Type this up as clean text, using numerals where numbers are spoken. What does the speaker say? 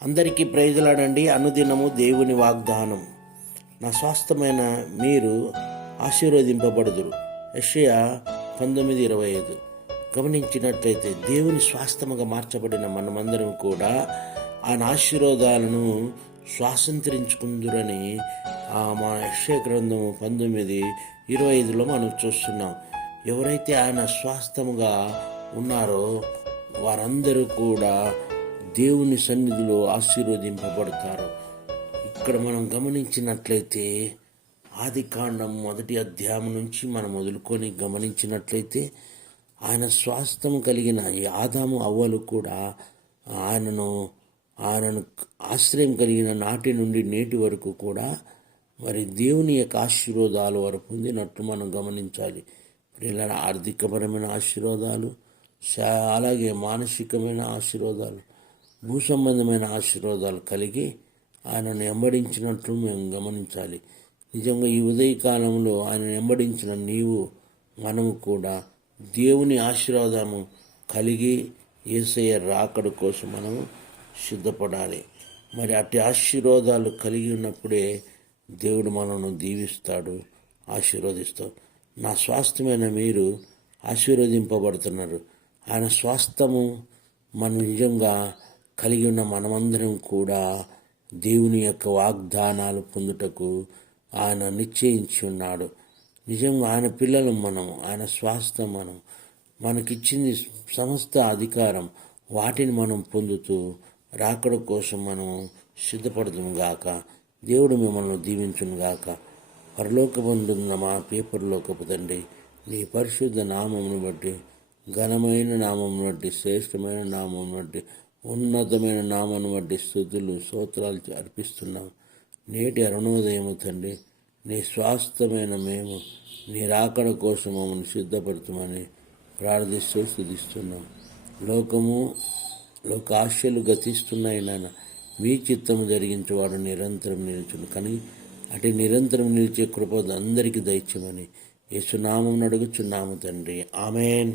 అందరికీ ప్రైజులాడండి. అనుదినము దేవుని వాగ్దానం. నా స్వాస్థమైన మీరు ఆశీర్వదింపబడుదురు. యెషయా 19:25. గమనించినట్లయితే దేవుని స్వాస్థముగా మార్చబడిన మనమందరం కూడా ఆయన ఆశీర్వాదాలను స్వాతంత్రించుకుందురని మా యెషయా గ్రంథము 19:25లో మనం చూస్తున్నాం. ఎవరైతే ఆయన స్వాస్థముగా ఉన్నారో వారందరూ కూడా దేవుని సన్నిధిలో ఆశీర్వదింపబడతారు. ఇక్కడ మనం గమనించినట్లయితే ఆదికాండం 1వ అధ్యాయం నుంచి మనం మొదలుకొని గమనించినట్లయితే ఆయన స్వాస్థ్యం కలిగిన ఈ ఆదాము అవ్వలు కూడా ఆయనను ఆశ్రయం కలిగిన నాటి నుండి నేటి వరకు కూడా మరి దేవుని యొక్క ఆశీర్వాదాలు వారు పొందినట్టు మనం గమనించాలి. ఇలా ఆర్థికపరమైన ఆశీర్వాదాలు, అలాగే మానసికమైన ఆశీర్వాదాలు, భూ సంబంధమైన ఆశీర్వాదాలు కలిగి ఆయనను వెంబడించినట్లు మేము గమనించాలి. నిజంగా ఈ ఉదయకాలంలో ఆయన వెంబడించిన నీవు మనము కూడా దేవుని ఆశీర్వాదము కలిగి యేసయ్య రాకడ కోసం మనము సిద్ధపడాలి. మరి అట్టి ఆశీర్వాదాలు కలిగి ఉన్నప్పుడే దేవుడు మనను దీవిస్తాడు, ఆశీర్వదిస్తాడు. నా స్వాస్థ్యమైన మీరు ఆశీర్వదింపబడుతున్నారు. ఆయన స్వాస్థ్యము మనం నిజంగా కలిగి ఉన్న మనమందరం కూడా దేవుని యొక్క వాగ్దానాలు పొందుటకు ఆయన నిశ్చయించి ఉన్నాడు. నిజంగా ఆయన పిల్లలు మనము, ఆయన స్వాస్థ్యం మనకిచ్చింది సమస్త అధికారం. వాటిని మనం పొందుతూ రాకడ కోసం మనం సిద్ధపడదుము గాక. దేవుడు మిమ్మల్ని దీవించును గాక. పరలోకమందున్న మా పేపర్లోకపు తండ్రి, నీ పరిశుద్ధ నామమును బట్టి, ఘనమైన నామమును బట్టి, శ్రేష్టమైన నామమును బట్టి, ఉన్నతమైన నామను బట్టి స్తుతులు స్తోత్రాలు అర్పిస్తున్నాం. నేటి అరుణోదయము తండ్రి, నీ స్వాస్థ్యమైన మేము నీ రాకడ కోసం మమ్మల్ని సిద్ధపడుతామని ప్రార్థిస్తూ స్తుతిస్తున్నాం. లోక ఆశలు గతిస్తున్నాయి నాన్న, మీ చిత్తము జరిగించేవాడు నిరంతరం నిలుచును. కానీ అటు నిరంతరం నిలిచే కృప అందరికీ దయచేయమని యేసునామమున అడుగుచున్నాము తండ్రి. ఆమేన్.